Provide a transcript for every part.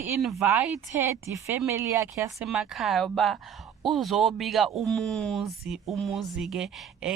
invited ifamily yakhe yasemakhaya uba uzobika umuzi ke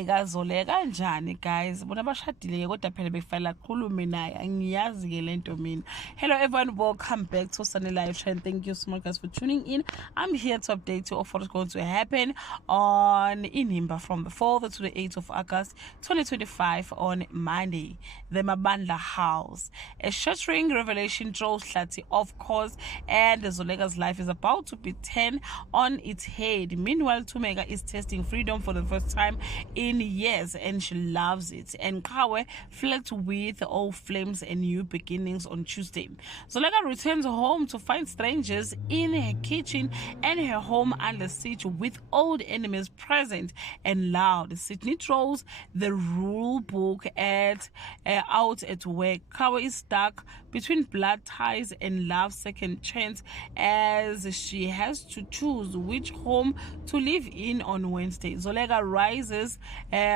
kaZoleka kanjani guys bona bashadile kodwa phela bekufanele aqhulume naye angiyazi ke lento mina. Hello everyone, welcome back to Sunny Live Trend. Thank you so much guys for tuning in. I'm here to update you of what is going to happen on Inimba from the 4th to the 8th of August 2025 on Monday, the Mabandla House. A shattering revelation throws Hlati of course, and Zoleka's life is about to be turned on its head. Meanwhile, Thumeka is tasting freedom for the first time in years and she loves it. And Kawe flirts with old flames and new beginnings on Tuesday. Zoleka returns home to find strangers in her kitchen and her home under siege with old enemies present and loud. Sydney throws the rule book out at work. Kawe is stuck between blood ties and love's second chance as she has to choose which home to live in on Wednesday. Zoleka rises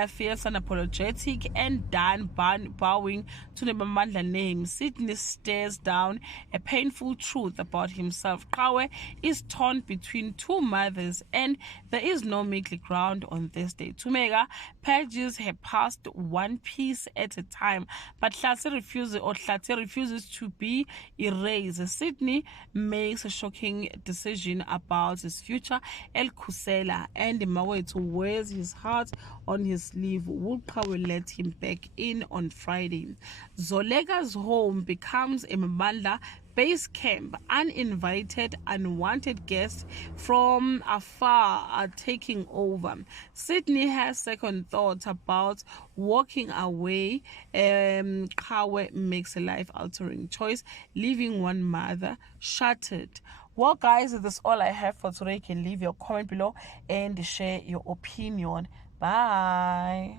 fierce and apologetic and done bowing to the Mamandla name. Sydney stares down a painful truth about himself. Kawe is torn between two mothers and there is no middle ground on this day. Thumeka purges her past one piece at a time, but Hlati refuses to be erased. Sydney makes a shocking decision about his future. El Kusela and Mawethu wears his heart on his sleeve. Will Kawe let him back in on Friday? Zoleka's home becomes a Mbandla base camp. Uninvited, unwanted guests from afar are taking over. Sydney has second thoughts about walking away. Kawe makes a life-altering choice, leaving one mother shattered. Well guys, that's all I have for today. You can leave your comment below and share your opinion. Bye.